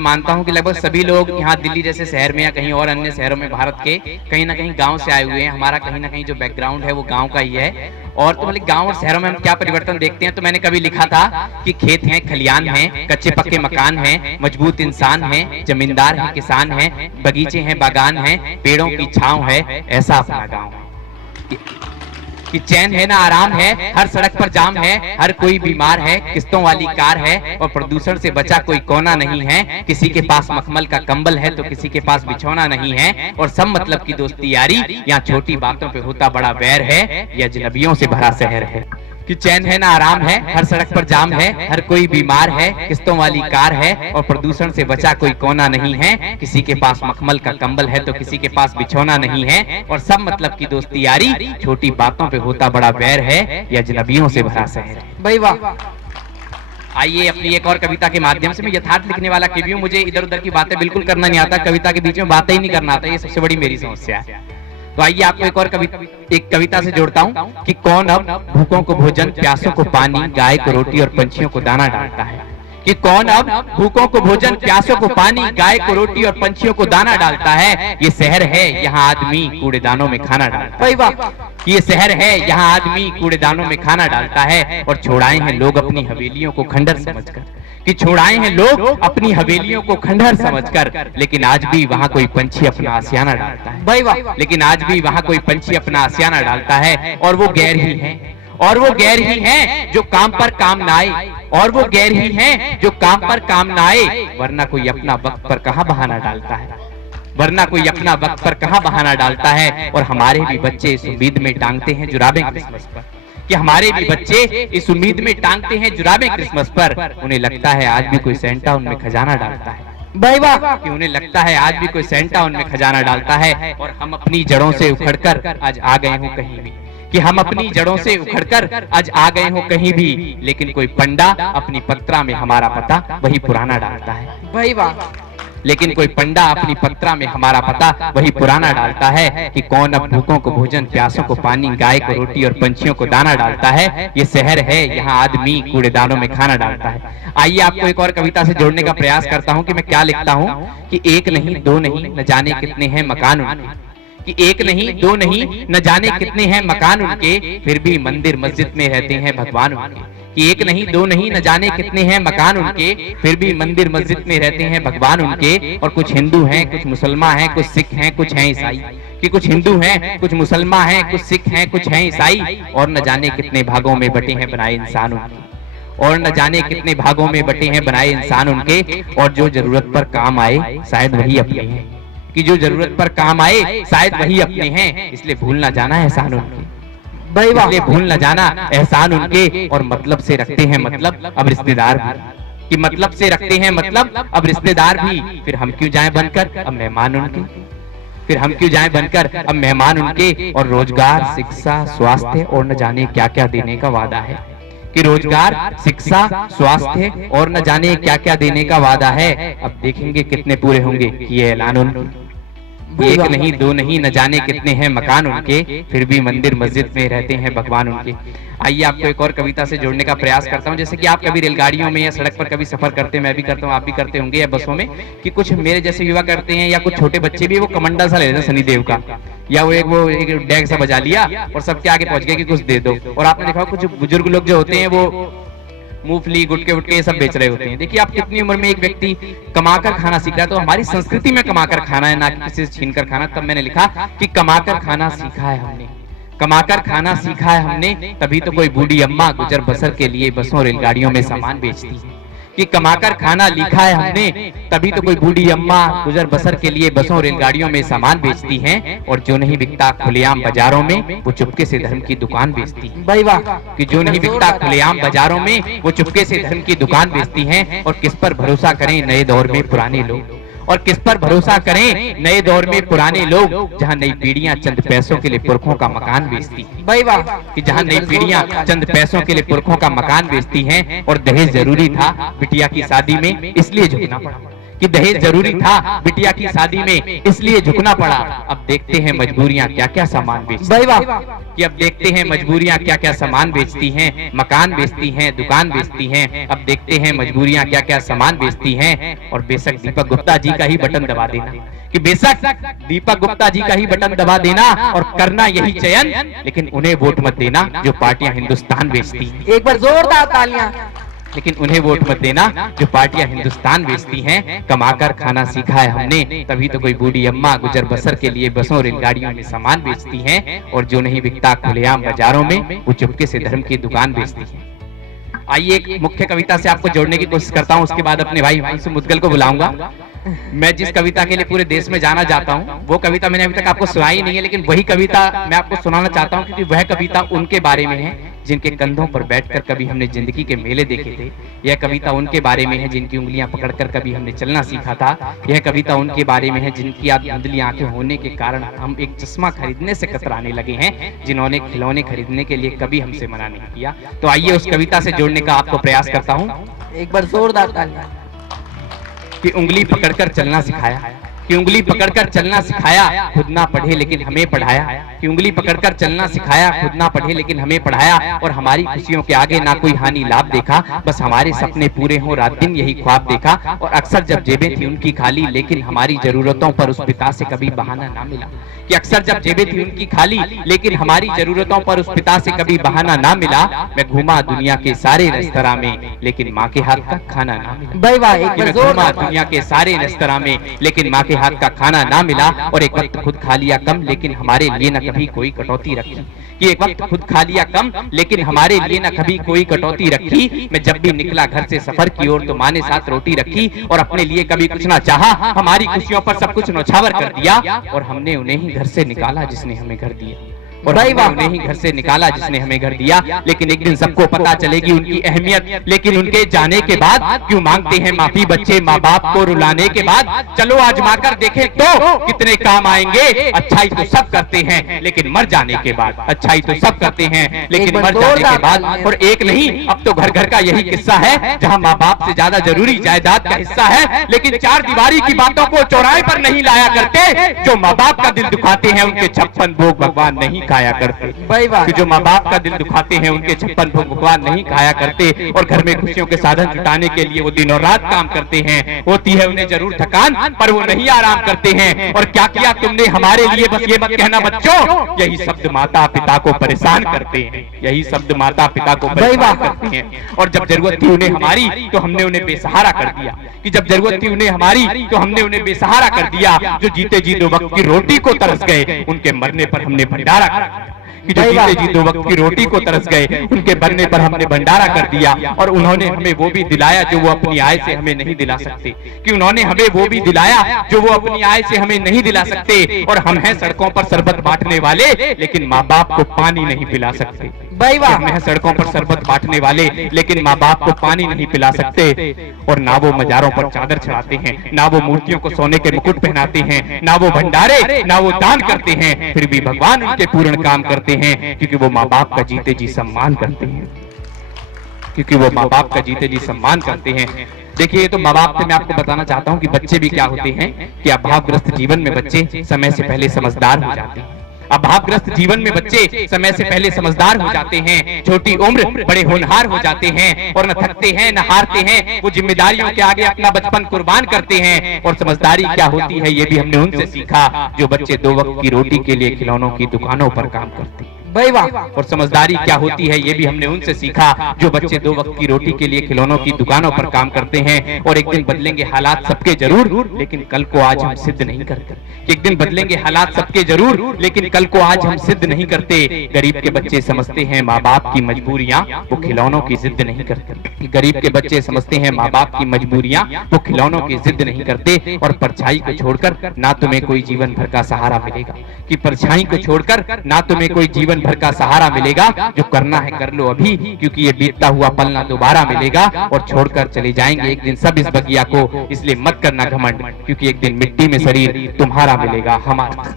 मानता हूं कि लगभग सभी लोग यहाँ दिल्ली जैसे शहर में या कहीं और अन्य शहरों में भारत के कहीं ना कहीं गांव से आए हुए हैं। हमारा कहीं ना कहीं जो बैकग्राउंड है वो गांव का ही है। और तो मतलब गांव और शहरों में हम क्या परिवर्तन देखते हैं, तो मैंने कभी लिखा था कि खेत हैं, खलियान हैं, कच्चे पक्के मकान हैं, मजबूत इंसान हैं, जमींदार हैं, किसान हैं, बगीचे हैं, बागान हैं, पेड़ों की छांव है, ऐसा अपना गाँव कि चैन है ना आराम है, हर सड़क पर जाम है, हर कोई बीमार है, किस्तों वाली कार है और प्रदूषण से बचा कोई कोना नहीं है। किसी के पास मखमल का कंबल है तो किसी के पास बिछौना नहीं है। और सब मतलब की दोस्ती यारी, यहाँ छोटी बातों पे होता बड़ा वैर है, यह अजनबियों से भरा शहर है। कि चैन है ना आराम है, हर सड़क पर जाम है, हर कोई बीमार है, किस्तों वाली कार है और प्रदूषण से बचा कोई कोना नहीं है। किसी के पास मखमल का कंबल है तो किसी के पास बिछौना नहीं है। और सब मतलब की दोस्ती यारी, छोटी बातों पे होता बड़ा वैर है, यह अजनबियों से भरा शहर है। भाई वाह। आइए अपनी एक और कविता के माध्यम से, मैं यथार्थ लिखने वाला कवि हूं, मुझे इधर उधर की बातें बिल्कुल करना नहीं आता, कविता के बीच में बातें ही नहीं करना आता, ये सबसे बड़ी मेरी समस्या है। तो आइए आपको एक कविता से जोड़ता हूं कि कौन अब भूखों को भोजन, प्यासों को पानी, गाय को रोटी और पंछियों को दाना डालता है। कि कौन अब भूखों को भोजन, प्यासों को पानी, गाय को रोटी और पंछियों को दाना डालता है। ये शहर है, यहाँ आदमी कूड़ेदानों में खाना डालता है। वाह। ये शहर है, यहाँ आदमी कूड़ेदानों में खाना डालता है। और छोड़ाए हैं लोग अपनी हवेलियों को खंडर समझकर, कि छोड़ाए हैं लोग अपनी हवेलियों को खंडर समझकर, लेकिन आज भी वहाँ कोई पंछी अपना आसियाना डालता है। भाई वाह। लेकिन आज भी वहाँ कोई पंछी अपना आसियाना डालता है। और वो गैर ही है, और वो गैर ही है जो काम पर काम ना आए, और वो गैर ही है जो काम पर काम ना आए। वरना कोई अपना वक्त पर कहाँ बहाना डालता है, वरना कोई अपना वक्त पर कहाँ बहाना डालता है। और हमारे भी बच्चे इस उम्मीद में टांगते हैं जुराबें क्रिसमस पर, कि हमारे भी बच्चे इस उम्मीद में टांगते हैं जुराबें क्रिसमस पर। उन्हें लगता है आज भी कोई सेंटा उनमें खजाना डालता है। भाई वाह। कि उन्हें लगता है आज भी कोई सेंटा उनमें खजाना डालता है। और हम अपनी जड़ों से उखड़कर आज आ गए हों कहीं भी, कि हम अपनी जड़ों से उखड़कर आज आ गए हों कहीं भी, लेकिन कोई पंडा अपनी पत्रा में हमारा पता वही पुराना डालता है। भाई वाह। लेकिन कोई पंडा अपनी पत्रा में हमारा पता वही पुराना डालता है। कि कौन अब भूखों को भोजन, प्यासों को पानी, गाय को रोटी और पंछियों को दाना डालता है। ये शहर है, यहाँ आदमी कूड़ेदानों में खाना डालता है। आइए आपको एक और कविता से जोड़ने का प्रयास करता हूँ कि मैं क्या लिखता हूँ। कि एक नहीं दो नहीं न जाने कितने हैं मकान उनके, कि एक नहीं दो नहीं न जाने कितने हैं मकान उनके, फिर भी मंदिर मस्जिद में रहते हैं भगवान उनके। कि एक नहीं दो नहीं न जाने कितने हैं मकान उनके, फिर भी मंदिर मस्जिद में रहते हैं भगवान उनके। और कुछ हिंदू हैं, कुछ मुसलमान हैं, कुछ सिख हैं, कुछ हैं ईसाई। कि कुछ हिंदू हैं, कुछ मुसलमान हैं, कुछ सिख हैं, कुछ हैं ईसाई। और न जाने कितने भागों में बटे हैं बनाए इंसान उनके, और न जाने कितने भागों में बटे हैं बनाए इंसान उनके। और जो जरूरत पर काम आए शायद वही अपने हैं, कि जो जरूरत पर काम आए शायद वही अपने हैं। इसलिए भूल ना जाना एहसान उनके, भाई वाह। इसलिए भूल ना जाना एहसान उनके। और मतलब से रखते हैं मतलब अब रिश्तेदार भी, कि मतलब से रखते हैं मतलब अब रिश्तेदार भी। फिर हम क्यों जाएं बनकर अब मेहमान उनके, फिर हम क्यों जाएं बनकर अब मेहमान उनके। और रोजगार, शिक्षा, स्वास्थ्य और न जाने क्या क्या देने का वादा है। कि रोजगार, शिक्षा, स्वास्थ्य और न जाने क्या क्या देने का वादा है। अब देखेंगे कितने पूरे होंगे ये ऐलान उनके। एक नहीं दो नहीं न जाने कितने हैं मकान उनके, फिर भी मंदिर मस्जिद में रहते हैं भगवान उनके। आइए आपको एक और कविता से जोड़ने का प्रयास करता हूं। जैसे कि आप कभी रेलगाड़ियों में या सड़क पर कभी सफर करते हैं, मैं भी करता हूं, आप भी करते होंगे, या बसों में, कि कुछ मेरे जैसे युवा करते हैं या कुछ छोटे बच्चे भी वो कमंडल सा ले लेते हैं सनी देव का, या वो एक डैग सा बजा लिया और सबके आगे पहुंच गए कि कुछ दे दो। और आपने देखा कुछ बुजुर्ग लोग जो होते हैं वो मूंगफली, गुटके वुटके ये सब बेच रहे होते हैं। देखिए आप कितनी उम्र में एक व्यक्ति कमाकर खाना सीख रहा है, तो हमारी संस्कृति में कमाकर खाना है, ना कि किसी से छीन कर खाना। तब मैंने लिखा कि कमाकर खाना सीखा है हमने, कमाकर खाना सीखा है हमने, तभी तो कोई बूढ़ी अम्मा गुजर बसर के लिए बसों रेलगाड़ियों में सामान बेचती है। कि कमाकर खाना लिखा है हमने, तभी तो कोई बूढ़ी अम्मा गुजर बसर के लिए बसों रेलगाड़ियों में सामान बेचती हैं। और जो नहीं बिकता खुलेआम बाजारों में वो चुपके से धर्म की दुकान बेचती है। भाई वाह। कि जो नहीं बिकता खुलेआम बाजारों में वो चुपके से धर्म की दुकान बेचती हैं। और किस पर भरोसा करें नए दौर में पुराने लोग, और किस पर भरोसा करें नए दौर में पुराने लोग, जहां नई पीढ़ियां चंद पैसों के लिए पुरखों का मकान बेचती। भाई वाह। कि जहां नई पीढ़ियां चंद पैसों के लिए पुरखों का मकान बेचती हैं। और दहेज जरूरी था बिटिया की शादी में इसलिए झुकना पड़ा, कि दहेज जरूरी था बिटिया की शादी में इसलिए झुकना पड़ा। अब देखते हैं मजबूरियां क्या क्या सामान बेचती हैं, कि अब देखते हैं मजबूरियां क्या क्या सामान बेचती हैं, मकान बेचती हैं, दुकान बेचती हैं। अब देखते हैं मजबूरियां क्या क्या सामान बेचती हैं। और बेशक दीपक गुप्ता जी का ही बटन दबा देना, कि बेशक दीपक गुप्ता जी का ही बटन दबा देना और करना यही चयन, लेकिन उन्हें वोट मत देना जो पार्टियां हिंदुस्तान बेचती हैं। एक बार जोरदार तालियां। लेकिन उन्हें वोट मत देना जो पार्टियां हिंदुस्तान बेचती हैं। कमाकर खाना सीखा है हमने, तभी तो कोई बूढ़ी अम्मा गुजर बसर के लिए बसों रेलगाड़ियों में सामान बेचती हैं। और जो नहीं बिकता खुलेआम बाजारों में वो चुपके से धर्म की दुकान बेचती है। आइए एक मुख्य कविता से आपको जोड़ने की कोशिश करता हूं, उसके बाद अपने भाई हिमांशु मुद्गल को बुलाऊंगा। मैं जिस कविता के लिए पूरे देश में जाना चाहता हूं वो कविता मैंने अभी तक आपको सुनाई नहीं है, लेकिन वही कविता मैं आपको सुनाना चाहता हूं, क्योंकि वह कविता उनके बारे में है जिनके कंधों पर बैठकर कभी हमने जिंदगी के मेले देखे थे। यह कविता उनके बारे में है जिनकी उंगलियां पकड़कर कभी हमने चलना सीखा था। यह कविता उनके बारे में है जिनकी आज धुंधली आंखें होने के कारण हम एक चश्मा खरीदने से कतराने लगे हैं, जिन्होंने खिलौने खरीदने के लिए कभी हमसे मना नहीं किया। तो आइए उस कविता से जोड़ने का आपको प्रयास करता हूँ। एक बार जोरदार तालियां। कि उंगली पकड़कर चलना सिखाया, कि उंगली पकड़कर चलना सिखाया, खुद ना पढ़े लेकिन हमें पढ़ाया। कि उंगली पकड़कर चलना सिखाया, खुद ना पढ़े लेकिन हमें पढ़ाया। और हमारी खुशियों के आगे ना कोई हानि लाभ देखा, बस हमारे सपने पूरे हों रात दिन यही ख्वाब देखा। और अक्सर जब जेबें थी उनकी खाली, लेकिन हमारी जरूरतों पर उस पिता से कभी बहाना ना मिला। कि अक्सर जब जेबें थी उनकी खाली, लेकिन हमारी जरूरतों पर उस पिता से कभी बहाना ना मिला। मैं घूमा दुनिया के सारे रेस्तरां में, लेकिन माँ के हाथ का खाना ना मिला। मैं घूमा दुनिया के सारे रेस्तरां में, लेकिन माँ के हाथ का खाना ना मिला। और एक वक्त खुद खा लिया कम, लेकिन हमारे लिए न कभी कोई कटौती रखी। कि एक वक्त खुद खा लिया कम, लेकिन हमारे लिए न कभी कोई कटौती रखी। मैं जब भी निकला घर से सफर की ओर तो माँ ने साथ रोटी रखी। और अपने लिए कभी कुछ ना चाहा, हमारी खुशियों पर सब कुछ नौछावर कर दिया। और हमने उन्हें ही घर से निकाला जिसने हमें घर दिया। और उन्हें ही घर से निकाला जिसने हमें घर दिया। लेकिन एक दिन सबको पता चलेगी उनकी अहमियत, लेकिन उनके जाने के बाद क्यों मांगते हैं माफी बच्चे माँ बाप को रुलाने के बाद। चलो आजमा कर देखें तो कितने काम आएंगे। अच्छाई तो सब करते हैं लेकिन मर जाने के बाद, अच्छाई तो सब करते हैं लेकिन मर जाने के बाद। और एक नहीं अब तो घर घर का यही किस्सा है, जहाँ माँ बाप से ज्यादा जरूरी जायदाद का हिस्सा है। लेकिन चार दीवारी की बातों को चौराहे पर नहीं लाया करते। जो माँ बाप का दिल दुखाते हैं उनके 56 भोग भगवान नहीं खाया करते। कि जो माँ बाप का दिल दुखाते हैं उनके 56 भोग भगवान नहीं खाया करते। और घर में खुशियों के साधन जुटाने के लिए वो दिनों रात काम करते हैं। होती है उन्हें जरूर थकान, पर वो नहीं आराम करते हैं। और क्या किया तुमने हमारे लिए, बस ये मत कहना बच्चों। यही शब्द माता पिता को परेशान करते हैं, यही शब्द माता पिता को परेशान करते हैं। और जब जरूरत थी उन्हें हमारी तो हमने उन्हें बेसहारा कर दिया। कि जब जरूरत थी उन्हें हमारी तो हमने उन्हें बेसहारा कर दिया। जो जीते जी 2 वक्त की रोटी को तरस गए उनके मरने पर हमने भंडारा कर दिया। कि जो जीते जी 2 वक्त की रोटी को तरस गए उनके बनने पर हमने भंडारा कर दिया। और उन्होंने हमें वो भी दिलाया जो वो अपनी आय से हमें नहीं दिला सकते। कि उन्होंने हमें वो भी दिलाया जो वो अपनी आय से हमें नहीं दिला सकते। और हम हैं सड़कों पर शरबत बांटने वाले, लेकिन माँ बाप को पानी नहीं पिला सकते। हम हैं सड़कों पर शरबत बांटने वाले, लेकिन माँ बाप को पानी नहीं पिला सकते। और ना वो मजारों पर चादर चढ़ाते हैं, ना वो मूर्तियों को सोने के मुकुट पहनाते हैं, ना वो भंडारे ना वो दान करते हैं। फिर भी भगवान उनके पूर्ण काम करते हैं, क्योंकि वो माँ बाप का जीते जी सम्मान करते हैं। क्योंकि वो माँ बाप का जीते जी सम्मान करते हैं। देखिए तो माँ बाप से मैं आपको बताना चाहता हूँ कि बच्चे भी क्या होते हैं कि अभावग्रस्त जीवन में बच्चे समय से पहले समझदार हो जाते हैं। अभावग्रस्त जीवन में बच्चे समय से पहले समझदार हो जाते हैं। छोटी उम्र बड़े होनहार हो जाते हैं और न थकते हैं न हारते हैं। वो जिम्मेदारियों के आगे अपना बचपन कुर्बान करते हैं। और समझदारी क्या होती है ये भी हमने उनसे सीखा, जो बच्चे 2 वक्त की रोटी के लिए खिलौनों की दुकानों पर काम करते हैं। और समझदारी क्या होती है ये भी हमने उनसे सीखा, जो बच्चे 2 वक्त की रोटी के लिए खिलौनों की दुकानों पर काम करते हैं। और एक दिन बदलेंगे हालात सबके जरूर, लेकिन कल को आज हम सिद्ध नहीं करते। एक दिन बदलेंगे हालात सबके जरूर, लेकिन कल को आज हम सिद्ध नहीं करते। गरीब के बच्चे समझते हैं माँ बाप की मजबूरियां, वो खिलौनों की जिद नहीं करते। गरीब के बच्चे समझते हैं माँ बाप की मजबूरियां, वो खिलौनों की जिद नहीं करते। और परछाई को छोड़कर ना तुम्हें कोई जीवन भर का सहारा मिलेगा। कि परछाई को छोड़कर ना तुम्हें कोई जीवन भर का सहारा मिलेगा। जो करना है कर लो अभी, क्योंकि ये बीतता हुआ पल ना दोबारा मिलेगा। और छोड़कर चले जाएंगे एक दिन सब इस बगिया को, इसलिए मत करना घमंड, क्योंकि एक दिन मिट्टी में शरीर तुम्हारा मिलेगा हमारा।